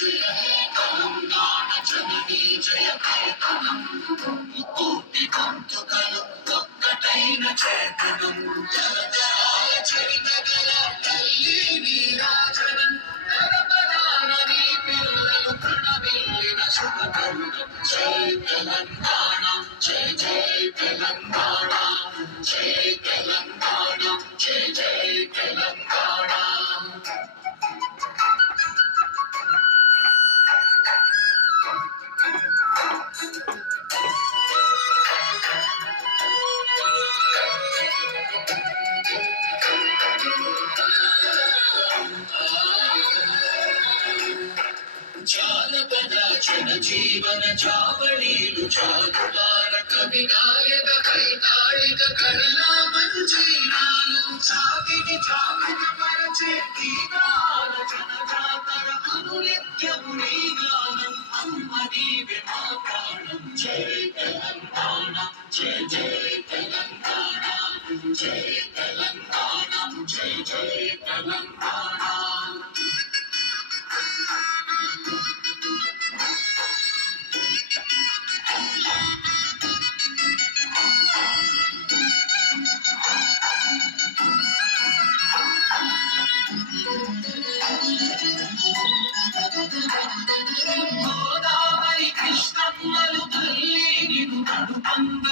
జయ హే తెలంగాణ జననీ జయ కేతనం కోటి గొంతుకలు ఒక్కటైన చేతనం తరతరాల చరితగల తల్లి నీరాజనం తరతరాల నీ పిల్లలు ప్రణమిల్లిన శుభకరుణం జై తెలంగాణ జై జై తెలంగాణ జై తెలంగాణ జై జై తెలంగాణ. జానపద జనజీవన చావళీలు చాతులార కవి గాయక కైతాళిక కళలా మంజీరాలు చావిని చావిన మరచే గీతాల జనజాతర అనునిత్యము నీ గానం అమ్మ నీవే మా ప్రాణం జై తెలంగాణ జై జై తెలంగాణ జై తెలంగాణ జై జై తెలంగాణ. గోదావరి కృష్ణమ్మలు తల్లి నిన్ను నడుపంగ